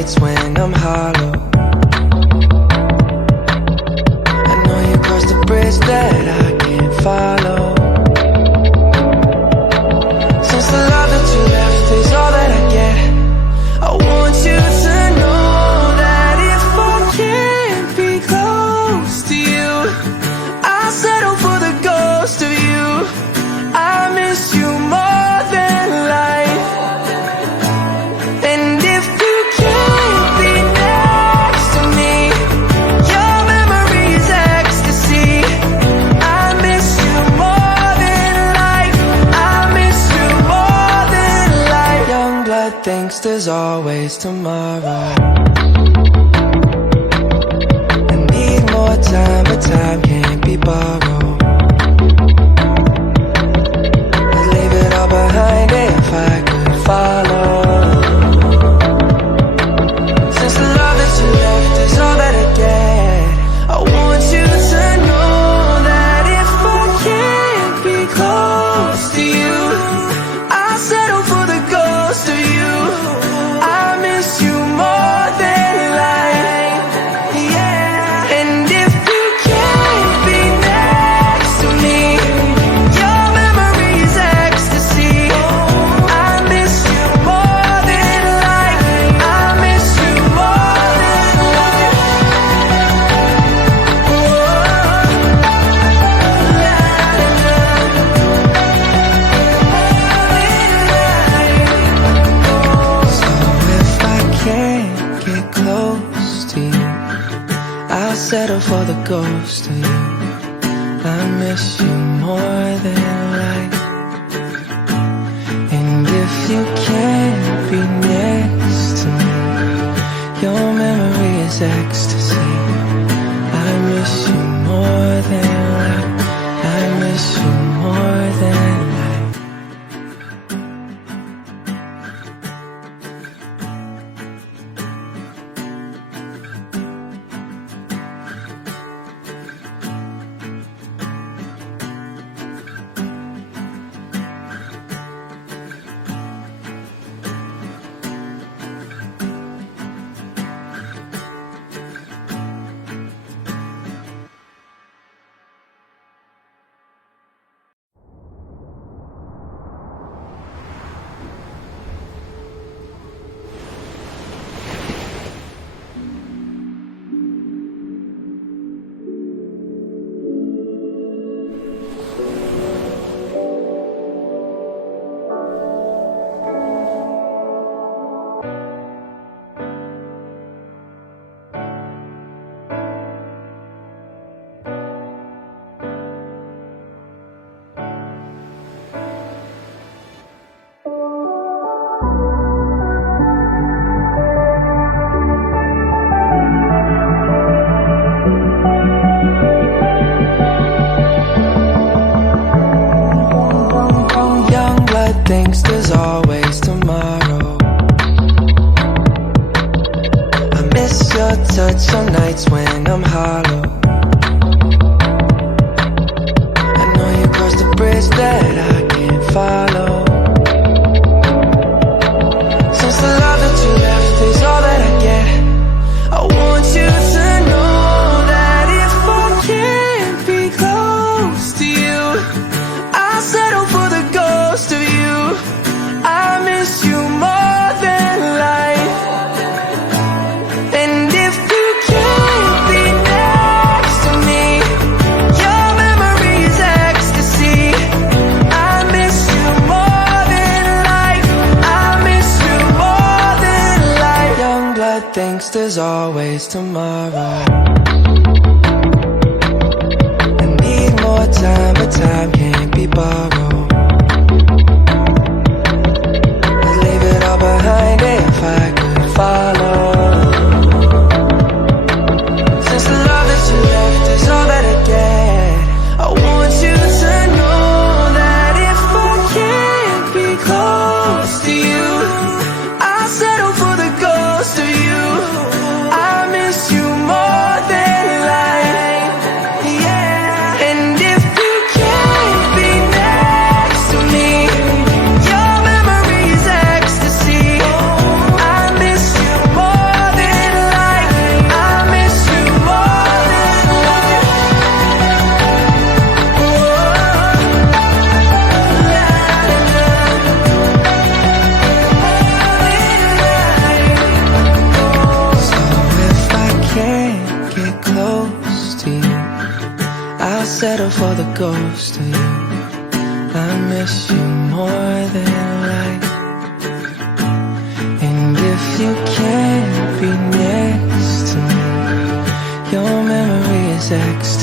nights when I'm hollow. I know you crossed the bridge that I can't follow. Since the love that you left is all that I get, I want you to know that if I can't be close to you, I'll settle for the ghost of you. I miss you more than life. And if you can't be next to me, your memory's ecstasy. I miss you more than life. I miss you more than life. Young blood thinks there's always tomorrow. I need more time, but time can't be borrowed. I'd leave it all behind if I could follow. Since the love that you left is all that I get, I want you to know that if I can't be close to you, I'll settle for the ghost of you. I miss you more than life, yeah. And if you can't be next to me, your memory's ecstasy. I miss you more than life. I miss you more than life. So if I can't get close to you, I'll settle for the ghost of you. I miss you more than life. And if you can't be next to me, your memory is ecstasy. I miss you more than life. I miss you more than life. Young blood thinks there's always tomorrow. I miss your touch some nights when I'm hollow. I know you crossed the bridge that I can't follow. Since the love that you left is all that I get, I want you to know that if I can't be close to you, I'll settle for the ghost of you. I miss you more than life. And if you can't be next to me, your memory's ecstasy. I miss you more than life. I miss you more than life. Young blood thinks there's always tomorrow. I need more time, but time can't be borrowed. I'd leave it all behind if I could follow. Since the love that you left is all that I get, I want you to know that if I can't be close to you, I'll settle for the ghost of you. I miss you more than life, yeah. And if you can't be next for the ghost of you. I miss you more than life. And if you can't be next to me, your memory is extra.